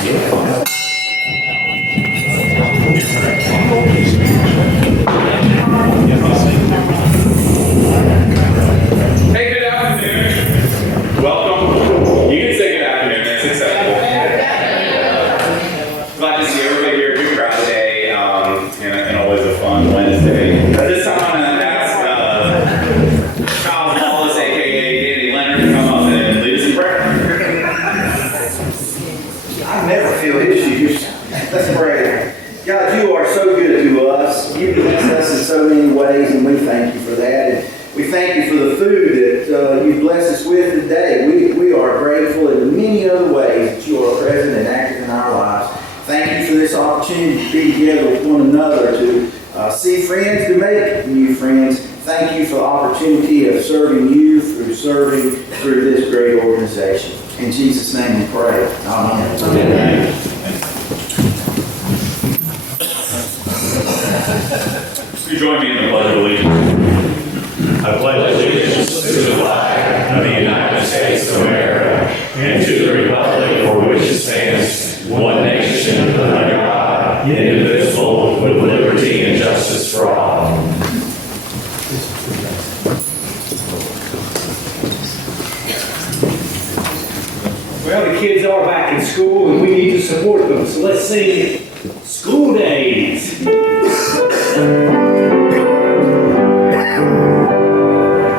Hey, good afternoon. Welcome. You can say good afternoon. That's acceptable. Glad to see everybody here. Good crowd today, and always a fun Wednesday. This time I'm going to ask Charles Wallace, a.k.a. Danny Leonard, to come up and lead us in prayer. I never feel issues. Let's pray. God, you are so good to us. You bless us in so many ways, and we thank you for that. And we thank you for the food that you bless us with today. We are grateful in the many other ways that you are present and active in our lives. Thank you for this opportunity to be together with one another, to see friends, to make new friends. Thank you for the opportunity of serving you through this great organization. In Jesus' name we pray. Amen. Amen. You join me in the Pledge of Allegiance. I pledge allegiance to the flag of the United States of America and to the republic for which it stands, one nation, under God, indivisible, with liberty and justice for all. Well, the kids are back in school and we need to support them, so let's sing School Days.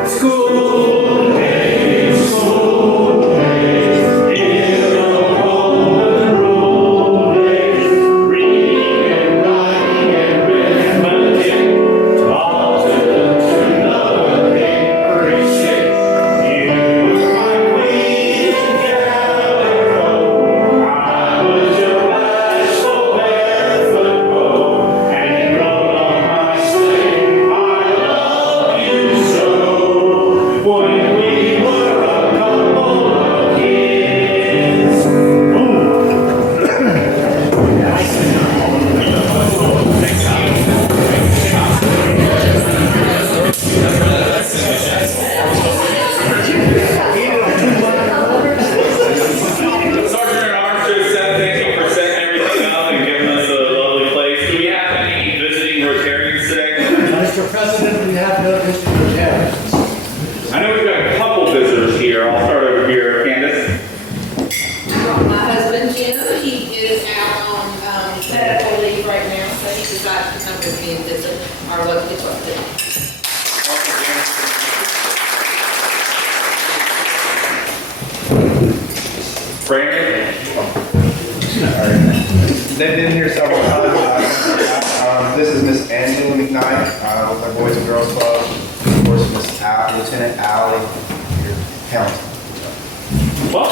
School days, school days, in the golden rule days, reading and writing and arithmetic, all to know and appreciate. You were my queen and calico, I was your bashful barefoot beau, and you wrote on my slate, I love you so. When we were a couple of kids. Sergeant at Arms just said thank you for setting everything up and giving us a lovely place. Do we have any visiting Rotarians today? Mr. President, we have no visiting Rotarians. I know we've got a couple visitors here. I'll start over here. Candace? My husband Jim, he is out on medical leave right now, so he decided to come with me and visit our local department. Brandon? They've been here several times. This is Miss Angela McKnight with our Boys and Girls Club. Of course, Miss Lieutenant Allie, your counsel. Well,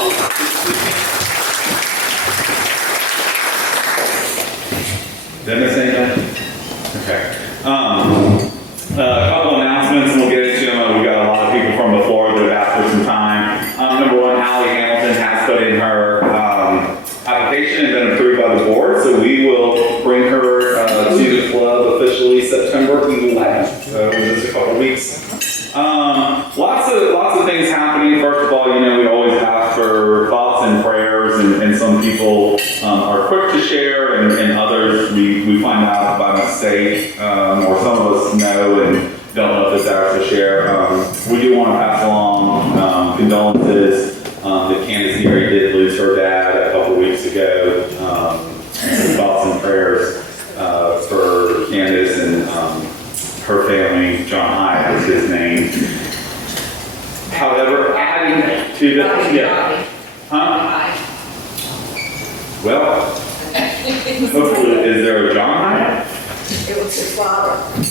did I miss anything? Okay. A couple announcements, and we'll get into them. We got a lot of people from before that have asked for some time. Number one, Allie Hamilton has put in her application and been approved by the board, so we will bring her to the club officially September 11th, in just a couple weeks. Lots of things happening. First of all, we always ask for thoughts and prayers, and some people are quick to share, and others we find out by mistake, or some of us know and don't know if it's ours to share. We do want to pass along condolences that Candace Neary did lose her dad a couple weeks ago. Some thoughts and prayers for Candace and her family. John Hyatt is his name. However, adding to the well, hopefully, is there a John Hyatt? It was his father. Is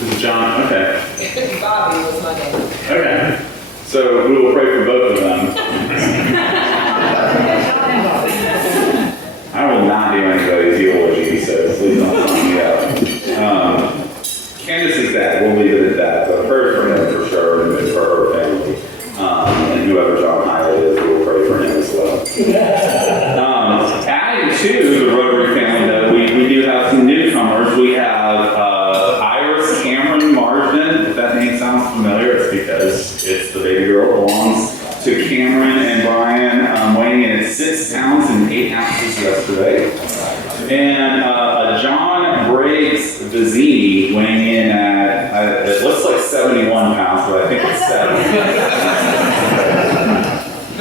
it John? Okay. Bobby was my name. Okay. So we will pray for both of them. I will not do anybody's eulogy, so please don't sign me up. Candace's dad, we'll leave it at that, but pray for him for sure, and for her family. And whoever John Hyatt is, we'll pray for him as well. Adding to the Rotary family, though, we do have some newcomers. We have Iris Cameron Marsden. If that name sounds familiar, it's because it's the baby girl that belongs to Cameron and Brian Wayne, and it's 6 pounds and 8 ounces yesterday. And a John Briggs Vizzini weighing in at, it looks like 71 pounds, but I think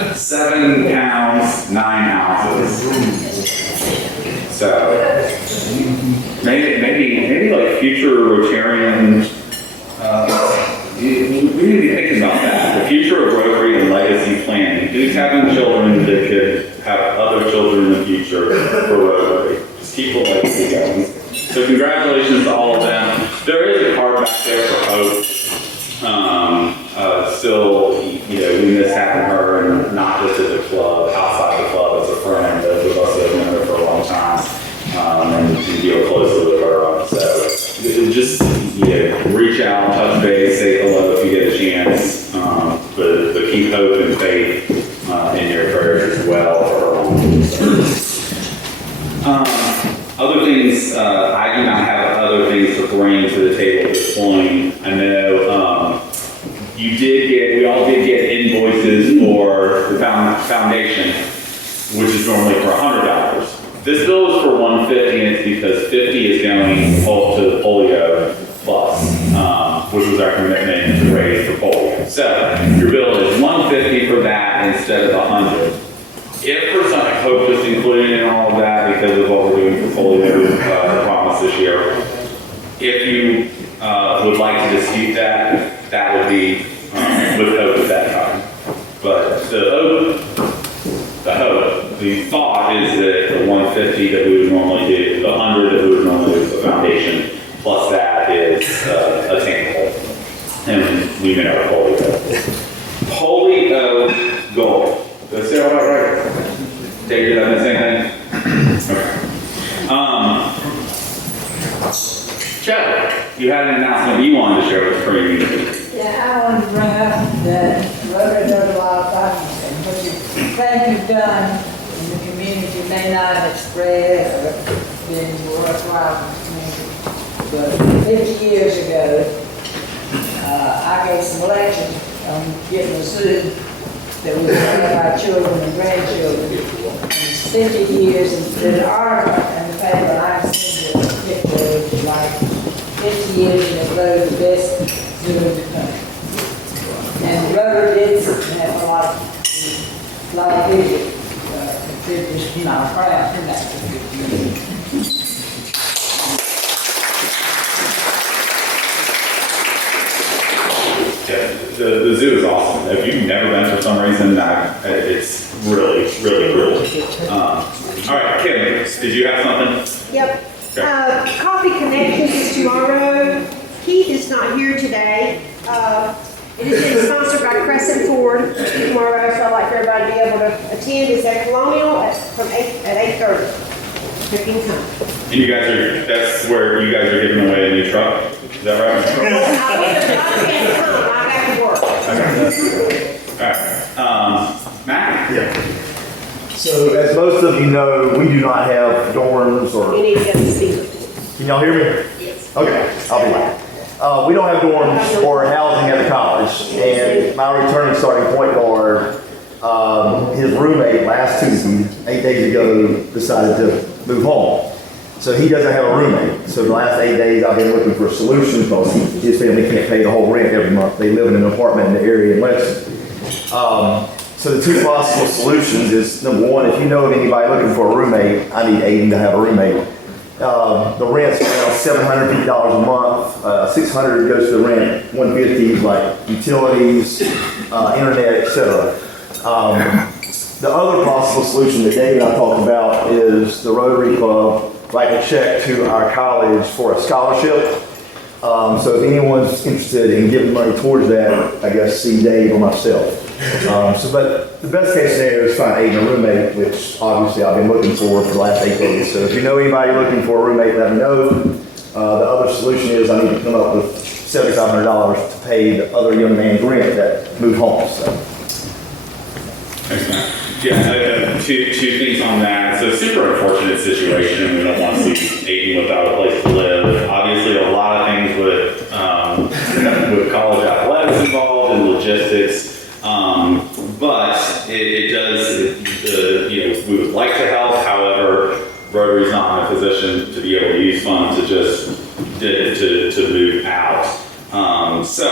it's 7 pounds, 9 ounces. So, maybe like future Rotarian, we need to be thinking about that. The future of Rotary and legacy planning. Who's having children that could have other children in the future for Rotary? Just keep the legacy going. So congratulations to all of them. There is a card back there for Hope. Still, we miss having her, and not just at the club, outside the club as a friend. Those of us that have known her for a long time, and deal closely with her. So just reach out, touch base, say hello if you get a chance. But keep hope and faith in your prayers as well for her. Other things, I do not have other things to bring to the table at this point. I know we all did get invoices for the foundation, which is normally for $100. This bill is for $150, and it's because $50 is going to the polio plus, which was our commitment to raise for polio. So your bill is $150 for that instead of $100. If for some hope just included in all of that because of what we're doing for polio promise this year, if you would like to dispute that, that would be with hope at that time. But the thought is that the $150 that we would normally do, the $100 that we would normally do for the foundation, plus that is attainable. And we met our polio. Polio goal. Did I say all that right? Dave, did I miss anything? Okay. Joe, you had an announcement you wanted to share with the community. Yeah, I want to bring up that Rotary does a lot of things, and what you think you've done in the community may not have spread or been worthwhile in the community. But 50 years ago, I gave some lectures on getting a zoo that would have our children and grandchildren. And it's 50 years, and there's an article in the paper, and I've seen it, like 50 years in a row, the best zoo in the country. And Rotary did have a lot of contributors, proud for that. The zoo is awesome. If you've never been for some reason, it's really, really cool. All right, Kim, did you have something? Yep. Okay. Coffee Connections is tomorrow. Keith is not here today. It is being sponsored by Crescent Ford tomorrow, so I'd like for everybody to be able to attend. It's at Colonial at 8:30. You can come. And that's where you guys are giving away a new truck? Is that right? I can't come. I have to work. Okay. All right. Matt? Yeah. So as most of you know, we do not have dorms You or, need to get the speaker. can y'all hear me? Yes. Okay, I'll be loud. We don't have dorms or housing at the college, and my returning starting point guard, his roommate last Tuesday, 8 days ago, decided to move home. So he doesn't have a roommate. So the last 8 days I've been looking for solutions because his family can't pay the whole rent every month. They live in an apartment in the area in Lexington. So the two possible solutions is, number one, if you know of anybody looking for a roommate, I need Aiden to have a roommate. The rent's around $750 a month. $600 goes to the rent. $150 is like utilities, internet, etc. The other possible solution that Dave and I talked about is the Rotary Club writing a check to our college for a scholarship. So if anyone's interested in giving money towards that, I guess see Dave or myself. But the best case scenario is find Aiden a roommate, which obviously I've been looking for the last 8 days. So if you know anybody looking for a roommate, let me know. The other solution is I need to come up with $7,500 to pay the other young man's rent that moved home. So. Thanks, Matt. Yeah, two things on that. So super unfortunate situation. We don't want to see Aiden without a place to live. Obviously, a lot of things with college athletics involved and logistics. But it does, you know, we would like to help, however, Rotary's not in a position to be able to use funds to just, to move out. So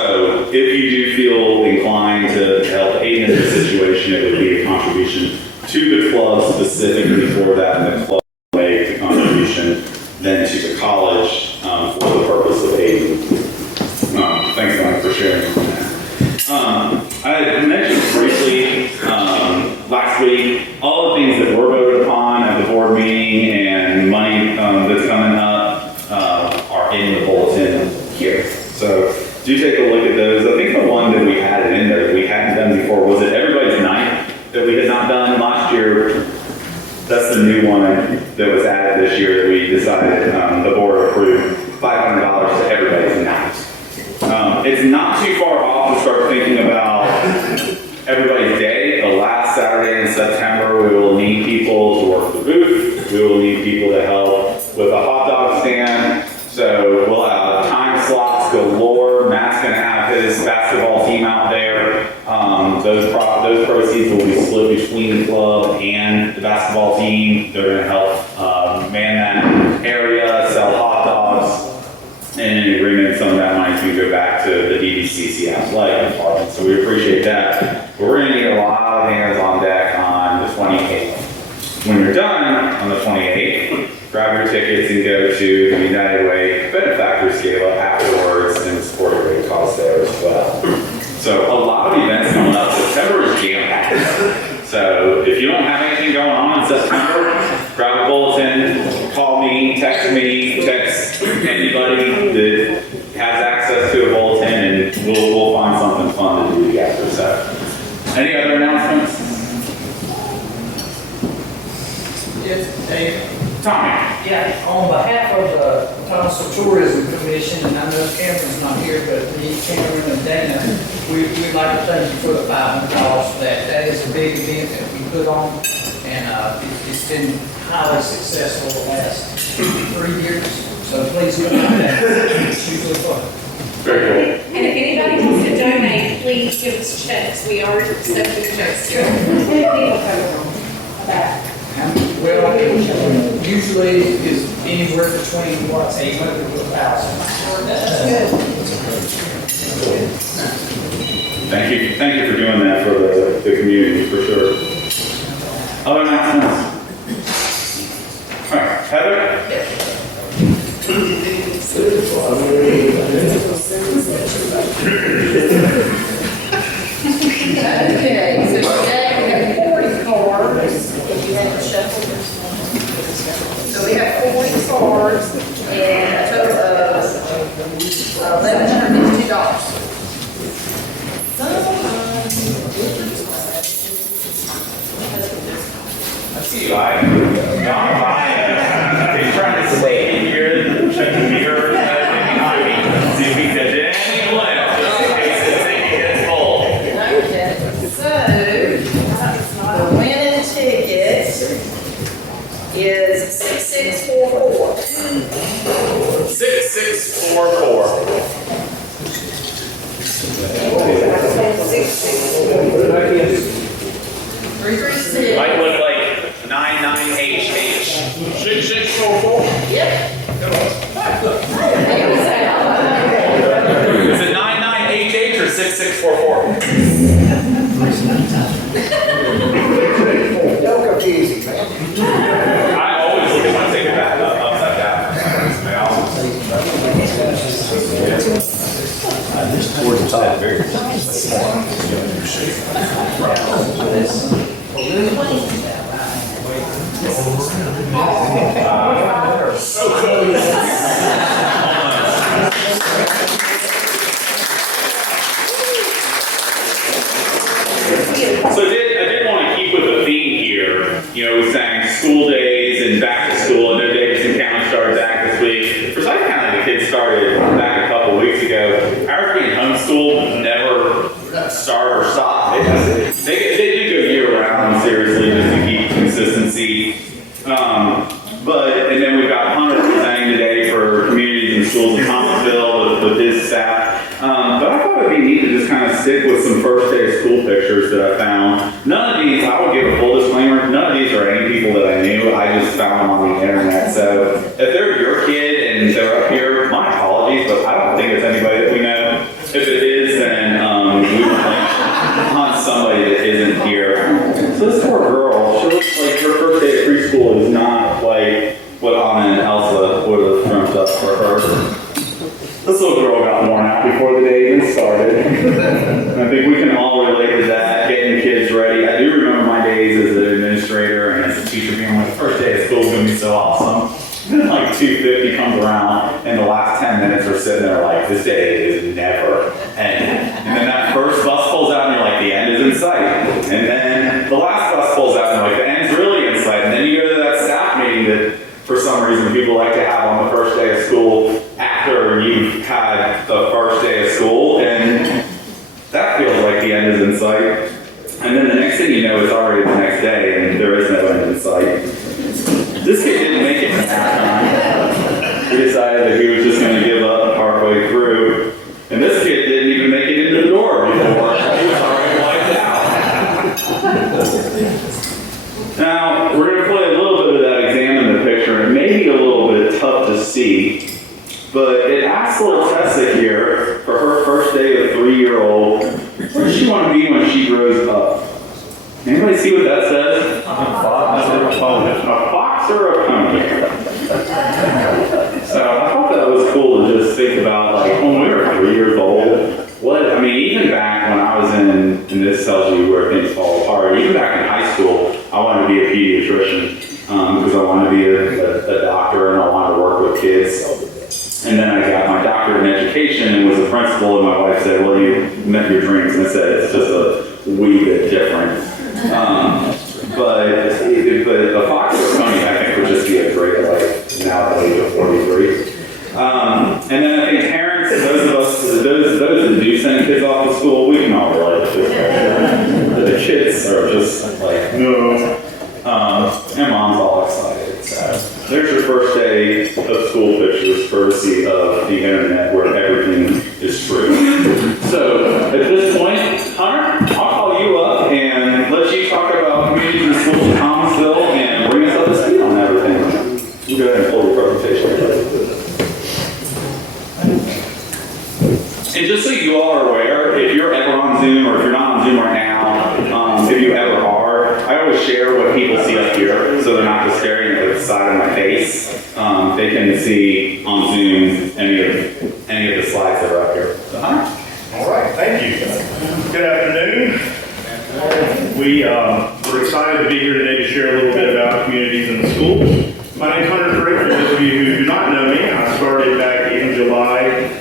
if you do feel inclined to help aid in this situation, it would be a contribution to the club specifically for that, and the club will make the contribution then to the college for the purpose of aiding. Thanks, Mike, for sharing on that. I had mentioned briefly last week all the things that were voted upon at the board meeting and money that's coming up are in the bulletin here. So do take a look at those. I think the one that we had in there that we hadn't done before was it everybody's night that we had not done last year. That's the new one that was added this year that we decided the board approved $500 to everybody's night. It's not too far off to start thinking about everybody's day. The last Saturday in September, we will need people to work the booth. We will need people to help with a hot dog stand. So we'll have time slots galore. Matt's going to have his basketball team out there. Those proceeds will be split between the club and the basketball team. They're going to help man that area, sell hot dogs. And in agreement, some of that money can go back to the DVCC athletic department. So we appreciate that. But we're going to need a lot of hands on deck on the 28th. When you're done on the 28th, grab your tickets and go to the United Way benefactor gala afterwards and support a great cause there as well. So a lot of events coming up. September is jam-packed. So if you don't have anything going on in September, grab a bulletin, call me, text anybody that has access to a bulletin, and we'll find something fun to do together. So, any other announcements? Yes, Dave. Tommy. Yeah, on behalf of the Thomasville Tourism Commission, and I know Cameron's not here, but me, Cameron, and Dana, we'd like to thank you for the $500 for that. That is a big event that we put on, and it's been highly successful the last 3 years. So please come out there. It's usually fun. Very cool. And if anybody wants to donate, please give us checks. We are accepting checks too. Well, usually is anywhere between, 800 to 1,000. Thank you for doing that for the community, for sure. Other announcements? All right, Heather? Okay, so today we have 40 cards, if you have to shuffle. So we have 40 cards and a total of $1,152. I see you, He's trying to stay in here, checking mirrors, see if he catches any left, just in case it's taking his full. Okay, so the winning ticket is 6644. 336. Might look like 99HH. 6644? Yep. Is it 99HH or 6644? Don't confuse me, man. I always look at my ticket back upside down. Towards the top, very so close. So I did want to keep with the theme here. You know, we sang school days and back to school. I know Davidson County started back this week. For Forsyth County, the kids started back a couple weeks ago. Ours being homeschooled never start or stop. They do go year round, seriously, just to keep consistency. And then we've got Hunter presenting today for communities and schools in Thomasville with his staff. But I thought it would be neat to to just kind of stick with some first day of school pictures that I found. None of these, I would give a full disclaimer, none of these are any people that I knew. I just found them on the internet. So if they're your kid and they're up here, my apologies, but I don't think it's anybody that we know. If it is, then we would hunt somebody that isn't here. So this poor girl, she looks like her first day of preschool is not like what Anna and Elsa would have dreamt up for her. This little girl got worn out before the day even started. And I think we can all relate to that, getting kids ready. I do remember my days as an administrator and as a teacher being like, the first day of school is going to be so awesome. Then like 2:50 comes around and the last 10 minutes are sitting there like, this day is never ending. And then that first bus pulls out and you're like, the end is in sight. And then the last bus pulls out and you're like, the end's really in sight. And then you go to that staff meeting that for some reason people like to have on the first day of school after you've had the first day of school, and that feels like the end is in sight. And then the next thing you know, it's already the next day, and there is no end in sight. This kid didn't make it to halftime. He decided that he was just going to give up partway through, and this kid didn't even make it into the door before he was already wiped out. Now, we're going to play a little bit of that exam in the picture. It may be a little bit tough to see, but it asks little Tessa here, for her first day of 3-year-old, what does she want to be when she grows up? Anybody see what that says? A fox or a pony. A fox or a pony. So I thought that was cool to just think about, like, when we were 3 years old, I mean, even back when I was and this tells you where things fall apart, even back in high school, I wanted to be a pediatrician because I wanted to be a doctor and I wanted to work with kids. And then I got my doctorate in education and was a principal, and my wife said, well, you met your dreams. And I said, it's just a wee bit different. But a fox or a pony, I think, would just be a great life now at the age of 43. And then I think parents, those of us, those that do send kids off to school, we can all relate to this. The kids are just like, no. And mom's all excited. So there's your first day of school pictures, courtesy of the internet, where everything is true. So at this point, Hunter, I'll call you up and let you talk about communities and schools in Thomasville and bring us up to speed on everything. You go ahead and pull your presentation. And just so you all are aware, if you're ever on Zoom or if you're not on Zoom right now, if you ever are, I always share what people see up here, so they're not just staring at the side of my face. They can see on Zoom any of the slides that are up here. So, all right, thank you. Good afternoon. We're excited to be here today to share a little bit about communities in the schools. My name is Hunter Drake. For those of you who do not know me, I started back in July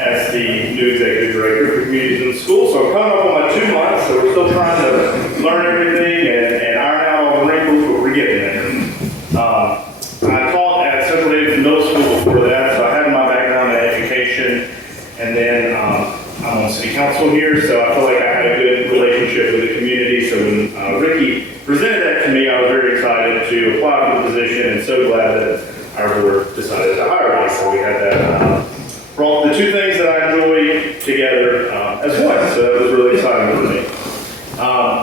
as the new executive director for communities in the school. So I'm coming up on my 2 months, so we're still trying to learn everything and iron out all the wrinkles, but we're getting there. I taught at Central Davis Middle School before that, so I had my background in education, and then I'm on city council here, so I feel like I had a good relationship with the community. So when Ricky presented that to me, I was very excited to apply for the position, and so glad that our board decided to hire me. So we had that, brought the two things that I enjoy together as one, so that was really exciting for me.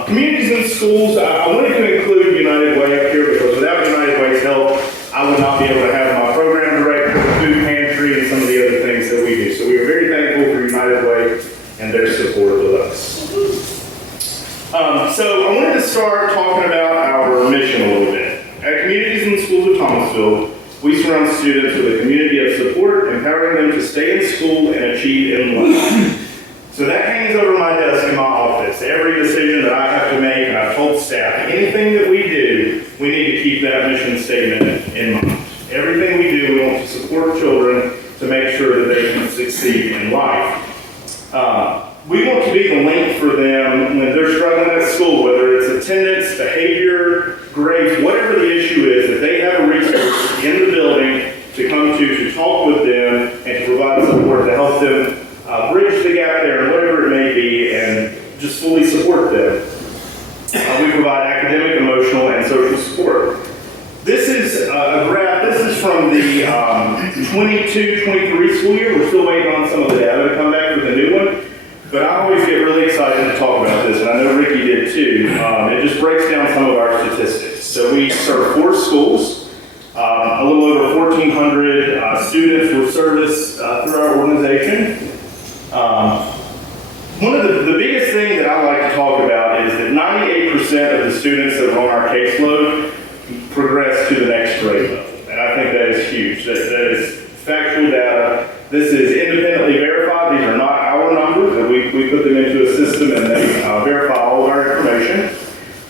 Communities in schools, I wanted to include United Way up here because without United Way's help, I would not be able to have my program director, food pantry, and some of the other things that we do. So we are very thankful for United Way and their support with us. So I wanted to start talking about our mission a little bit. At Communities in the Schools of Thomasville, we surround students with a community of support, empowering them to stay in school and achieve in life. So that hangs over my desk in my office. Every decision that I have to make, and I've told staff, anything that we do, we need to keep that mission statement in mind. Everything we do, we want to support children to make sure that they can succeed in life. We want to be the link for them when they're struggling at school, whether it's attendance, behavior, grades, whatever the issue is, that they have a resource in the building to come to talk with them and to provide support to help them bridge the gap there and whatever it may be and just fully support them. We provide academic, emotional, and social support. This is a graph. This is from the 22-23 school year. We're still waiting on some of the data to come back with the new one. But I always get really excited to talk about this, and I know Ricky did too. It just breaks down some of our statistics. So we serve 4 schools. A little over 1,400 students were serviced through our organization. One of the biggest thing that I like to talk about is that 98% of the students that are on our caseload progress to the next grade level. And I think that is huge. That is factual data. This is independently verified. These are not our numbers. We put them into a system and they verify all of our information.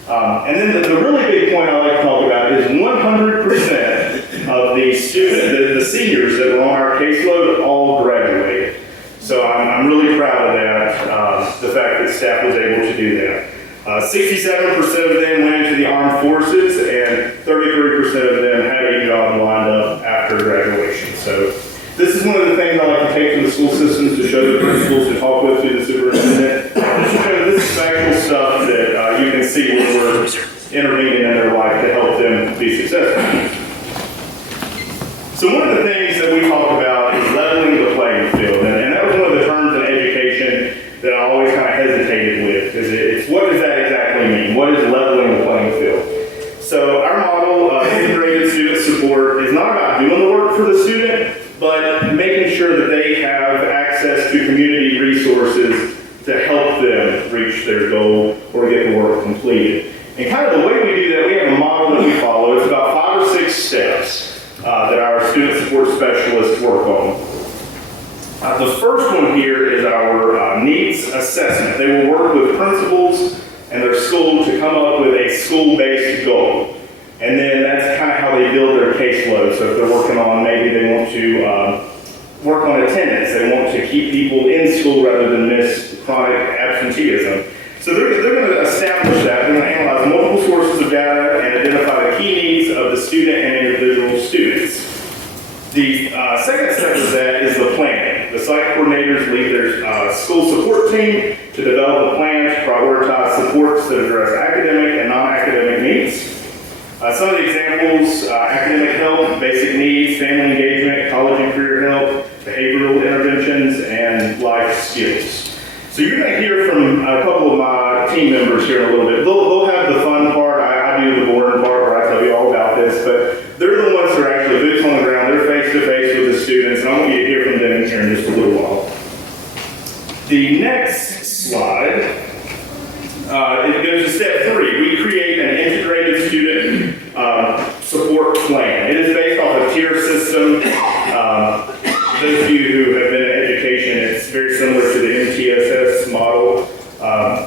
And then the really big point I like to talk about is 100% of the seniors that were on our caseload all graduated. So I'm really proud of that, the fact that staff was able to do that. 67% of them went into the armed forces and 33% of them had a job lined up after graduation. So this is one of the things I like to take to the school systems to show the principals, to talk with through the superintendent, just to show this is actual stuff that you can see when we're intervening in their life to help them be successful. So one of the things that we talk about is leveling the playing field, and that was one of the terms in education that I always kind of hesitated with, because it's what does that exactly mean? What is leveling the playing field? So our model of integrated student support is not about doing the work for the student, but making sure that they have access to community resources to help them reach their goal or get the work completed. And kind of the way we do that, we have a model that we follow. It's about 5 or 6 steps that our student support specialists work on. The first one here is our needs assessment. They will work with principals and their school to come up with a school-based goal. And then that's kind of how they build their caseload. So if they're working on, maybe they want to work on attendance. They want to keep people in school rather than miss chronic absenteeism. So they're going to establish that. They're going to analyze multiple sources of data and identify the key needs of the student and individual students. The second step of that is the planning. The site coordinators lead their school support team to develop a plan to prioritize supports that address academic and non-academic needs. Some of the examples, academic help, basic needs, family engagement, college and career help, behavioral interventions, and life skills. So you're going to hear from a couple of my team members here in a little bit. They'll have the fun part. I do the boring part where I tell you all about this, but they're the ones that are actually boots on the ground. They're face to face with the students, and I want you to hear from them here in just a little while. The next slide, it goes to step 3. We create an integrated student support plan. It is based off a tier system. Those of you who have been in education, it's very similar to the MTSS model,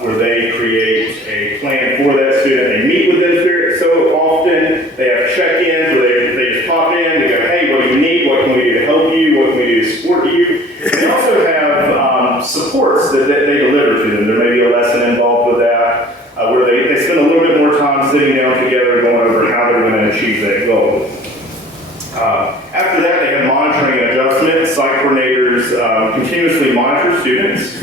where they create a plan for that student. They meet with them so often. They have check-ins where they just pop in. They go, hey, what do you need? What can we do to help you? What can we do to support you? They also have supports that they deliver to them. There may be a lesson involved with that, where they spend a little bit more time sitting down together going over how they're going to achieve that goal. After that, they have monitoring and adjustment. Site coordinators continuously monitor students,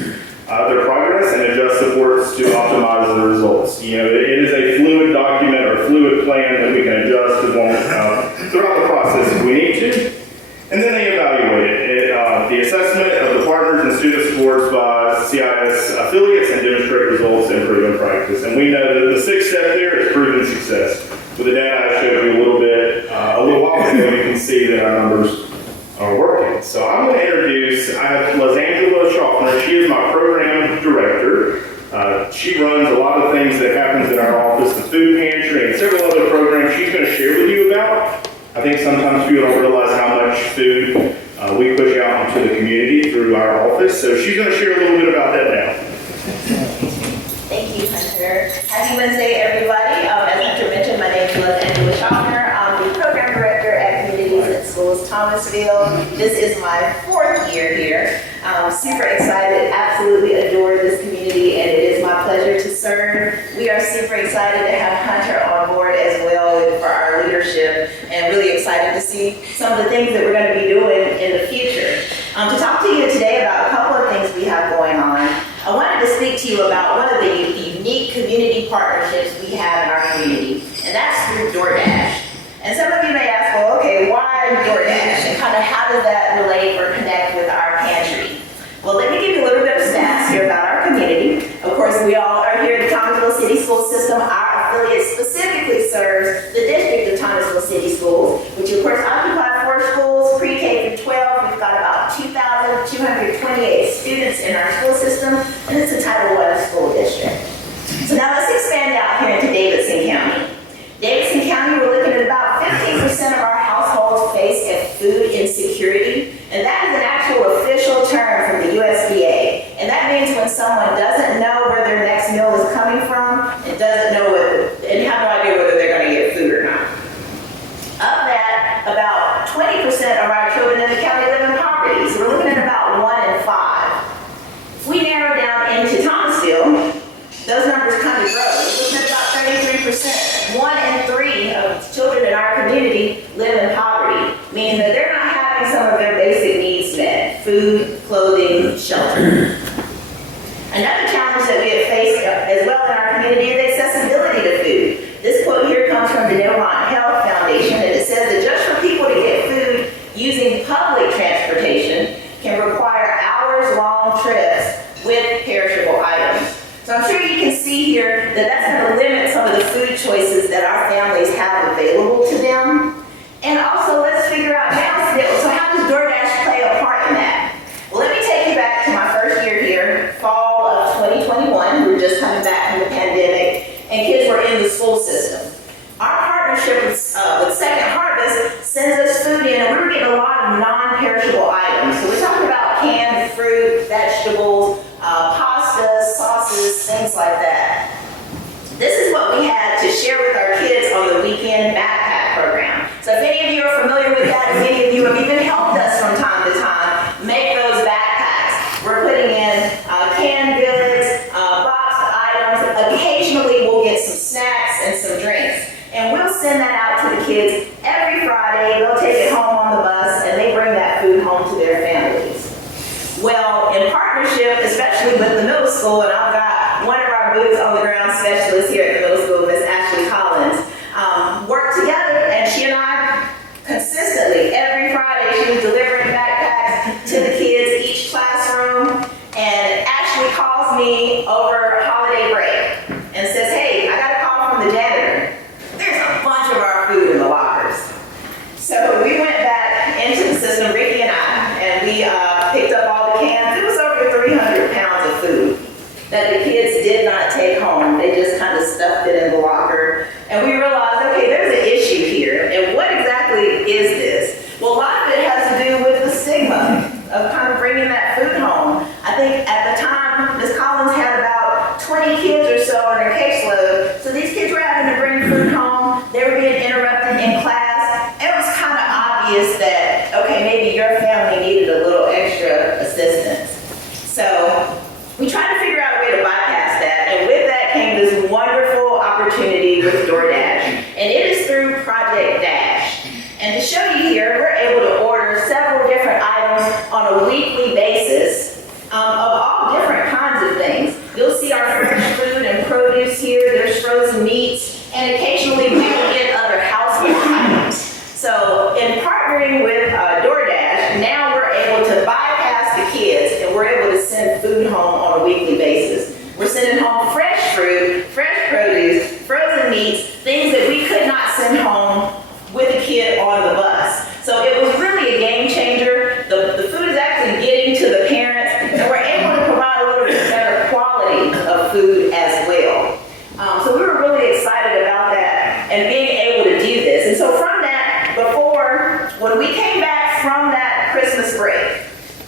their progress, and adjust supports to optimize the results. You know, it is a fluid document or fluid plan that we can adjust as long throughout the process if we need to. And then they evaluate it. The assessment of the partners and student supports by CIS affiliates and demonstrate results in proven practice. And we know that the 6th step there is proven success. With the data I showed you a little while ago, you can see that our numbers are working. So I'm going to introduce, I have Lizangela Schaffner. She is my program director. She runs a lot of things that happens in our office, the food pantry and several other programs she's going to share with you about. I think sometimes people don't realize how much food we push out into the community through our office. So she's going to share a little bit about that now. Thank you, Hunter. Happy Wednesday, everybody. As Hunter mentioned, my name is Lizangela Schaffner. I'm the program director at Communities at Schools Thomasville. This is my 4th year here. I'm super excited, absolutely adore this community, and it is my pleasure to serve. We are super excited to have Hunter on board as well for our leadership, and really excited to see some of the things that we're going to be doing in the future. To talk to you today about a couple of things we have going on. I wanted to speak to you about one of the unique community partnerships we have in our community, and that's through DoorDash. And some of you may ask, well, okay, why DoorDash? And kind of how does that relate or connect with our pantry? Well, let me give you a little bit of stats here about system, our affiliate specifically serves the district of Thomasville City Schools, which of course occupy 4 schools, pre-K through 12. We've got about 2,228 students in our school system, and it's a Title I school district. So now let's expand out here into Davidson County. Davidson County, we're looking at about 15% of our households face food insecurity, and that is an actual official term from the USDA. And that means when someone doesn't know where their next meal is coming from, and doesn't know and have no idea whether they're going to get food or not. Of that, about 20% of our children in the county live in poverty, so we're looking at about 1 in 5. If we narrow down into Thomasville, those numbers kind of grow. We're looking at about 33%. 1 in 3 of children in our community live in poverty, meaning that they're not having some of their basic needs met: food, clothing, shelter. Another challenge that we have faced as well in our community is accessibility to food. This quote here comes from the Neuromont Health Foundation, and it says that just for people to get food using public transportation can require hours-long trips with perishable items. So I'm sure you can see here that that's going to limit some of the food choices that our families have available to them. And also, let's figure out now, so how does DoorDash play a part in that? Well, let me take you back to my first year here, fall of 2021. We were just coming back from the pandemic, and kids were in the school system. Our partnership with Second Harvest sends us food in, and we were getting a lot of non-perishable items. So we're talking about canned fruit, vegetables, pastas, sauces, things like that. This is what we had to share with our kids on the weekend backpack program. So if any of you are familiar with that, if any of you have even helped us from time to time make those backpacks, we're putting in canned goods, boxed items. Occasionally we'll get some snacks and some drinks. And we'll send that out to the kids every Friday. They'll take it home on the bus, and they bring that food home to their families. Well, in partnership, especially with the middle school, and I've got one of our boots on the ground specialists here at the middle school, Miss Ashley Collins, work together, and she and I consistently, every Friday, she was delivering backpacks to the kids, each classroom, and Ashley calls me over holiday break and says, hey, I got a call from the janitor. There's a bunch of our food in the lockers. So we went back into the system, Ricky and I, and we picked up all the cans. It was over 300 pounds of food that the kids did not take home. They just kind of stuffed it in the locker. And we realized, okay, there's an issue here. And what exactly is this? Well, a lot of it has to do with the stigma of kind of bringing that food home. I think at the time, Ms. Collins had about 20 kids or so on her caseload. So these kids were having to bring food home. They were being interrupted in class. It was kind of obvious that, okay, maybe your family needed a little extra assistance. So we tried to figure out a way to bypass that, and with that came this wonderful opportunity with DoorDash, and it is through Project Dash. And to show you here, we're able to order several different items on a weekly basis of all different kinds of things. You'll see our fresh food and produce here, there's frozen meats, and occasionally we will get other household items. So in partnering with DoorDash, now we're able to bypass the kids, and we're able to send food home on a weekly basis. We're sending home fresh fruit, fresh produce, frozen meats, things that we could not send home with a kid on the bus. So it was really a game changer. The food is actually getting to the parents, and we're able to provide a little bit better quality of food as well. So we were really excited about that and being able to do this. And so from that, when we came back from that Christmas break,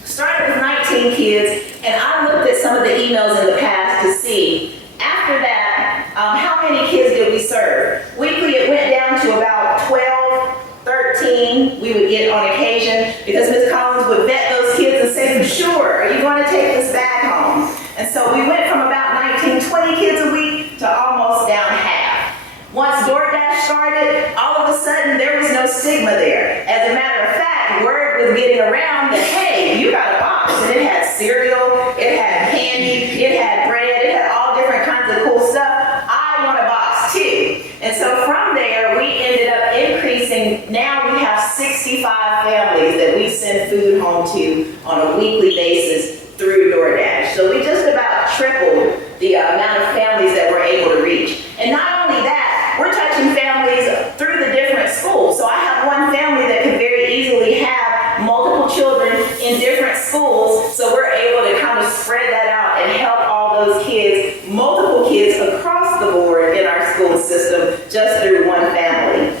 started with 19 kids, and I looked at some of the emails in the past to see, after that, how many kids did we serve? Weekly, it went down to about 12, 13 we would get on occasion, because Ms. Collins would vet those kids and say, for sure, are you going to take this bag home? And so we went from about 19, 20 kids a week to almost down half. Once DoorDash started, all of a sudden there was no stigma there. As a matter of fact, word was getting around that, hey, you got a box, and it had cereal, it had candy, it had bread, it had all different kinds of cool stuff. I want a box too. And so from there, we ended up increasing. Now we have 65 families that we send food home to on a weekly basis through DoorDash. So we just about tripled the amount of families that we're able to reach. And not only that, we're touching families through the different schools. So I have one family that could very easily have multiple children in different schools. So we're able to kind of spread that out and help all those kids, multiple kids across the board in our school system, just through one family.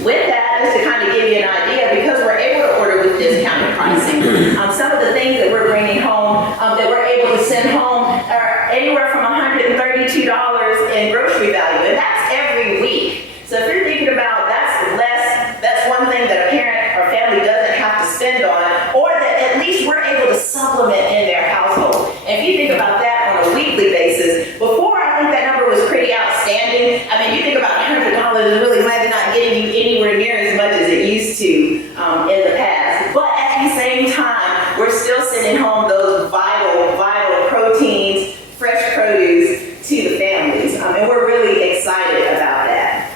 With that, just to kind of give you an idea, because we're able to order with discounted pricing, some of the things that we're bringing home, that we're able to send home are anywhere from $132 in grocery value, and that's every week. So if you're thinking about that's less, that's one thing that a parent or family doesn't have to spend on, or that at least we're able to supplement in their household. And if you think about that on a weekly basis, before I think that number was pretty outstanding. I mean, you think about $100 is really maybe not getting you anywhere near as much as it used to in the past. But at the same time, we're still sending home those vital proteins, fresh produce to the families. And we're really excited about that.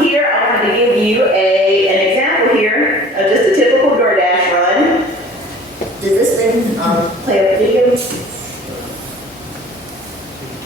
Here, I wanted to give you an example here of just a typical DoorDash run. Does this thing play a video?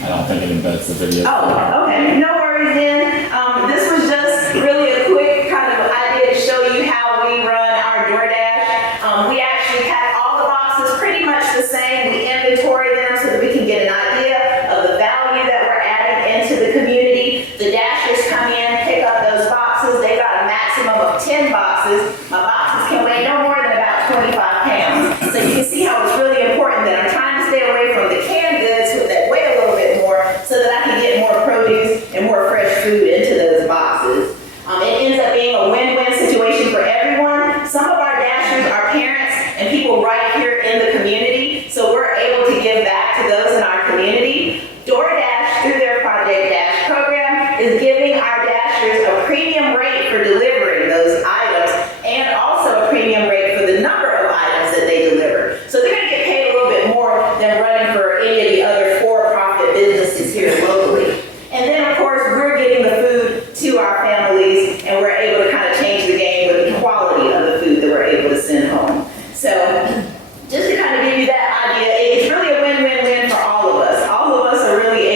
I don't think it embeds the video. Oh, okay, no worries then. This was just really a quick kind of idea to show you how we run our DoorDash. We actually pack all the boxes pretty much the same. We inventory them so that we can get an idea of the value that we're adding into the community. The Dashers come in, pick up those boxes. They got a maximum of 10 boxes. My boxes can weigh no more than about 25 pounds. So you can see how it's really important that I'm trying to stay away from the canned goods that weigh a little bit more so that I can get more produce and more fresh food into those boxes. It ends up being a win-win situation for everyone. Some of our Dashers are parents and people right here in the community, so we're able to give back to those in our community. DoorDash, through their Project Dash program, is giving our Dashers a premium rate for delivering those items and also a premium rate for the number of items that they deliver. So they're going to get paid a little bit more than running for any of the other for-profit businesses here locally. And then, of course, we're getting the food to our families, and we're able to kind of change the game with the quality of the food that we're able to send home. So, just to kind of give you that idea, it's really a win-win-win for all of us. All of us are really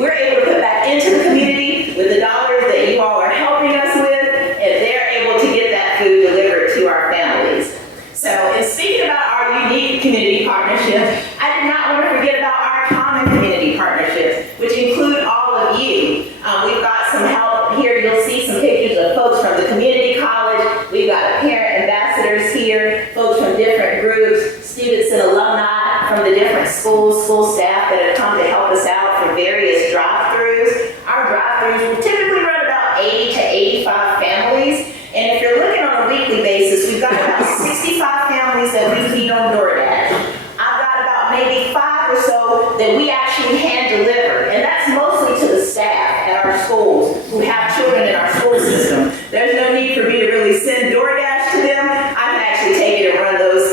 we're able to put back into the community with the dollars that you all are helping us with, and they're able to get that food delivered to our families. So, in speaking about our unique community partnerships, I did not want to forget about our common community partnerships, which include all of you. We've got some help here. You'll see some pictures of folks from the community college. We've got parent ambassadors here, folks from different groups, students and alumni from the different schools, school staff that have come to help us out for various drive-thrus. Our drive-thrus will typically run about 80 to 85 families. And if you're looking on a weekly basis, we've got about 65 families that we feed on DoorDash. I've got about maybe 5 or so that we actually hand deliver. And that's mostly to the staff at our schools who have children in our school system. There's no need for me to really send DoorDash to them. I can actually take it and run those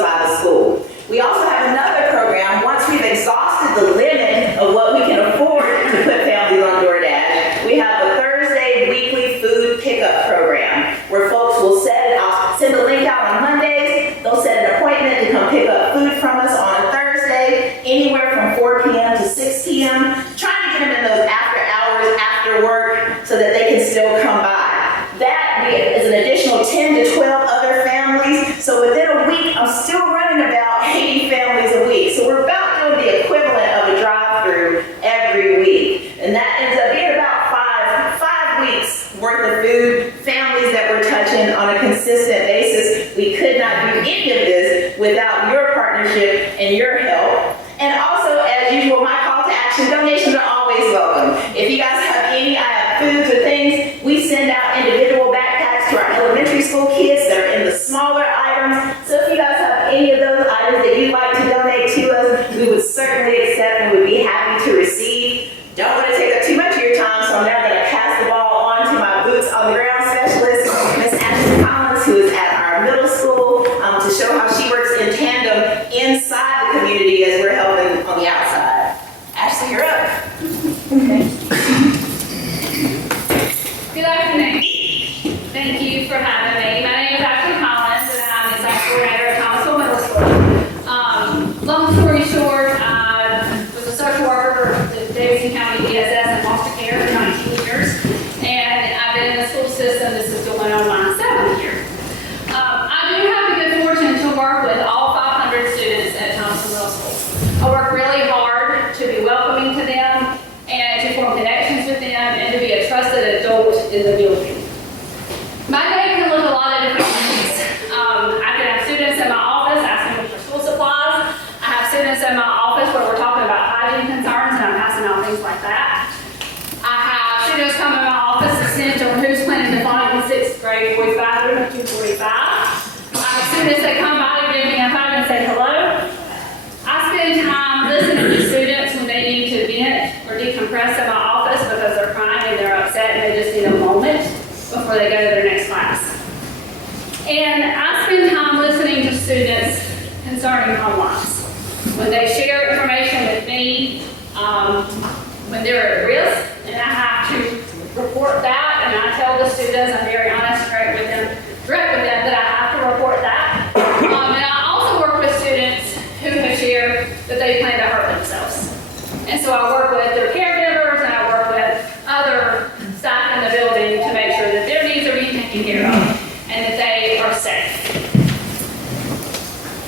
by the school. We also have another program. Once we've exhausted the limit of what we can afford to put families on DoorDash, we have a Thursday weekly food pickup program where folks will I'll send a link out on Mondays. They'll set an appointment to come pick up food from us on a Thursday, anywhere from 4 p.m. to 6 p.m. Trying to get them in those after hours, after work, so that they can still come by. That is an additional 10 to 12 other families. So within a week, I'm still running about 80 families a week. So we're about doing the equivalent of a drive-through every week. And that ends up being about five weeks worth of food, families that we're touching on a consistent basis. We could not do any of this without your partnership and your help. And also, as usual, my call to action, donations are always welcome. If you guys have any foods or things, we send out individual backpacks to our elementary school kids that are in the smaller items. So if you guys have any of those items that you'd like to donate to us, we would certainly accept and would be happy to receive. Don't want to take up too much of your time, so I'm now going to pass the ball on to my boots on the ground specialist, Miss Ashley Collins, who is at our middle school, to show how she works in tandem inside the community as we're helping on the outside. Ashley, you're up. Good afternoon. Thank you for having me. My name is Ashley Collins, and I'm the science coordinator at Thomasville Middle School. Long story short, to be a trusted adult in the building. My day can look a lot of different ways. I can have students in my office asking me for school supplies. I have students in my office where we're talking about hygiene concerns and I'm passing out things like that. I have students come in my office to snitch on who's planning to find in 6th grade boys bathroom at 2:45. I have students that come by to give me a hug and say hello. I spend time listening to students when they need to vent or decompress in my office because they're crying and they're upset and they just need a moment before they go to their next class. And I spend time listening to students concerning home lives. When they share information with me, when they're at risk, and I have to report that, and I tell the students, I'm very honest, direct with them that I have to report that. And I also work with students who have shared that they plan to hurt themselves. And so I work with their caregivers and I work with other staff in the building to make sure that their needs are being taken care of and that they are safe.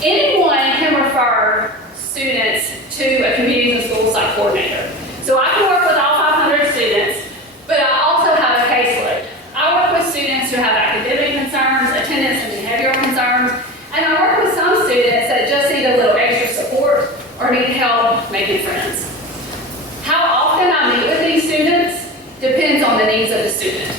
Anyone can refer students to a community and school psych coordinator. So I can work with all 500 students, but I also have a caseload. I work with students who have academic concerns, attendance and behavioral concerns, and I work with some students that just need a little extra support or need help making friends. How often I meet with these students depends on the needs of the student.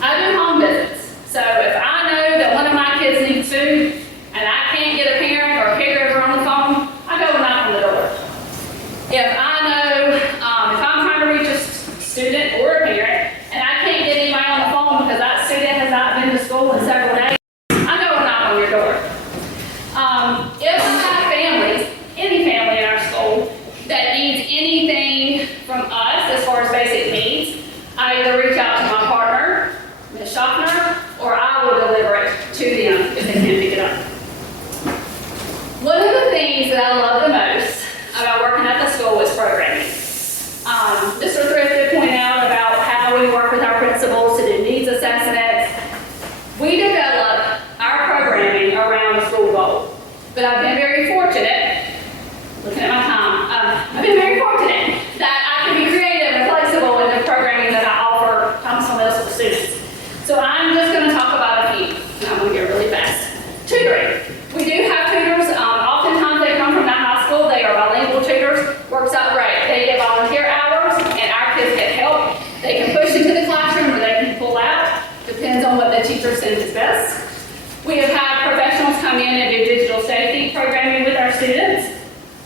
I do home visits, so if I know that one of my kids needs food and I can't get a parent or a caregiver on the phone, I go and knock on the door. If I know, if I'm trying to reach a student or a parent and I can't get anybody on the phone because that student has not been to school in several days, I go and knock on your door. If I have families, any family in our school that needs anything from us as far as basic needs, I either reach out to my partner, Ms. Schaffner, or I will deliver it to them if they can't pick it up. One of the things that I love the most about working at the school is programming. Mr. Thrift did point out about how we work with our principals to do needs assessments. We develop our programming around a school goal. But I've been very fortunate, looking at my time, I've been very fortunate that I can be creative and flexible in the programming that I offer Thomasville Middle School students. So I'm just going to talk about a few, and I'm going to get really fast. Tutoring. We do have tutors. Oftentimes they come from the high school. They are bilingual tutors. Works out great. They get volunteer hours, and our kids get help. They can push into the classroom or they can pull out. Depends on what the teacher sends is best. We have had professionals come in and do digital safety programming with our students.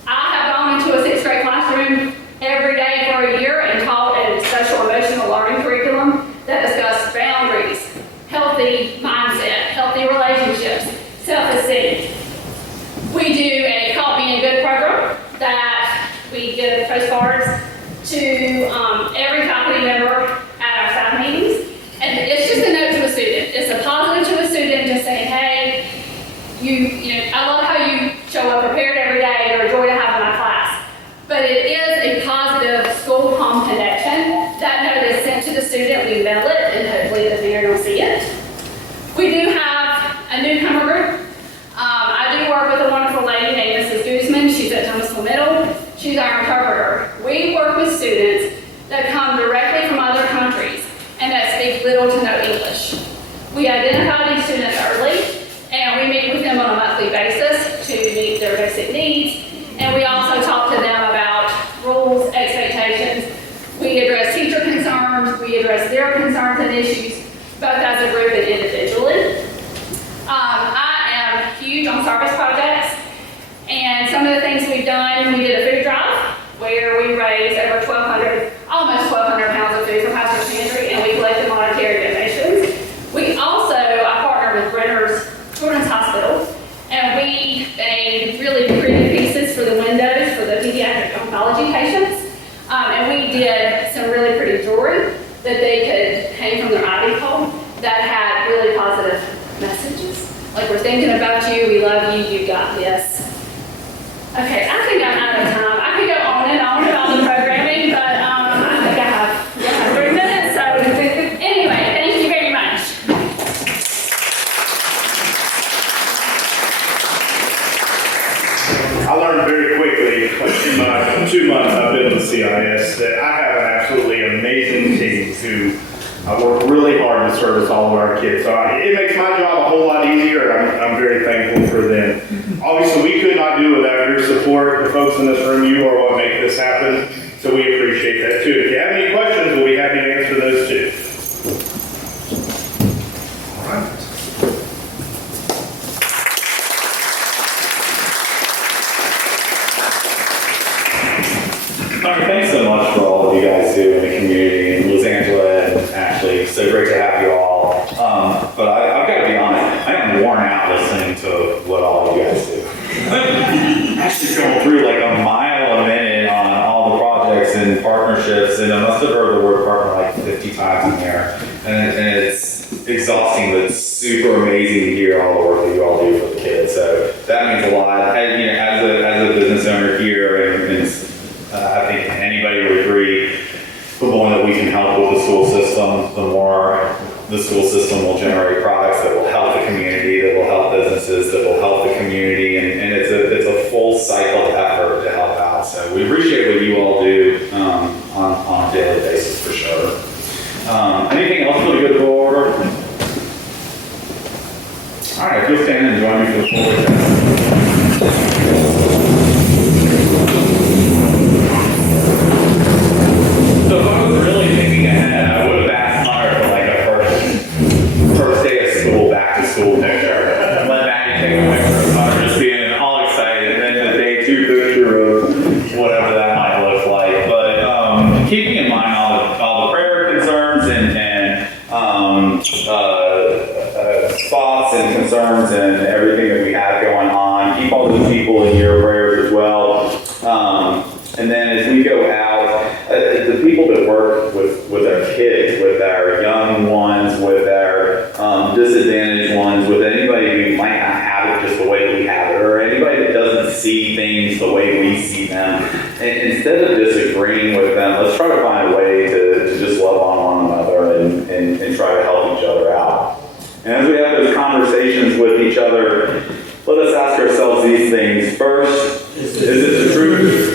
I have gone into a 6th grade classroom every day for a year and taught a social emotional learning curriculum that discussed boundaries, healthy mindset, healthy relationships, self-esteem. We do a Caught Being Good program that we give postcards to every faculty member at our staff meetings. And it's just a note to a student. It's a positive to a student just saying, hey, I love how you show up prepared every day. You're a joy to have in my class. But it is a positive school-home connection. That note is sent to the student. We mail it, and hopefully the parent will see it. We do have a newcomer group. I do work with a wonderful lady named Mrs. Guzman. She's at Thomasville Middle. She's our interpreter. We work with students that come directly from other countries and that speak little to no English. We identify these students early, and we meet with them on a monthly basis to meet their basic needs, and we also talk to them about rules, expectations. We address teacher concerns, we address their concerns and issues, both as a group and individually. I am huge on service projects, and some of the things we've done, we did a food drive where we raised over almost 1,200 pounds of food for Pastor's Pantry, and we collected monetary donations. We also partnered with Brenner's Children's Hospital, and we made really pretty pieces for the windows for the pediatric oncology patients. And we did some really pretty jewelry that they could hang from their ivy pole that had really positive messages. Like, we're thinking about you, we love you, you got this. Okay, I think I'm out of time. I could go on and on about the programming, but I think I have 3 minutes. So anyway, thank you very much. I learned very quickly, like in my 2 months I've been with CIS, that I have an absolutely absolutely amazing team who work really hard to service all of our kids. So it makes my job a whole lot easier, and I'm very thankful for them. Obviously, we could not do without your support. The folks in this room, you are what make this happen, so we appreciate that too. If you have any questions, we'll be happy to answer those too. All right. All right, thanks so much for all of you guys do in the community, and Los Angeles, and Ashley. So great to have you all. But I've got to be honest, I am worn out listening to what all of you guys do. Actually going through like a mile a minute on all the projects and partnerships, and I must have heard the word partner like 50 times in here. And it's exhausting, but it's super amazing to hear all the work that you all do for the kids. So that means a lot. And, as a business owner here, and I think anybody would agree, the more that we can help with the school system, the more the school system will generate products that will help the community, that will help businesses, that will help the community, and it's a full cycle effort to help out. So we appreciate what you all do on a daily basis for sure. Anything else for the good of the order? All right, if you'll stand and join me for the forward. So if I was really thinking ahead, I would have asked Hunter for like a first day of school, back to school picture. And let Maddie take a picture of Hunter just being all excited, and then the day 2 picture of whatever that might look like. But keeping in mind all the prayer concerns and thoughts and concerns and everything that we have going on, keep all these people in your prayers as well. And then as we go out, the people that work with our kids, with our young ones, with our disadvantaged ones, with anybody who might not have it just the way we have it, or anybody that doesn't see things the way we see them, and instead of disagreeing with them, let's try to find a way to just love on one another and try to help each other out. And as we have those conversations with each other, let us ask ourselves these things. First, is it the truth?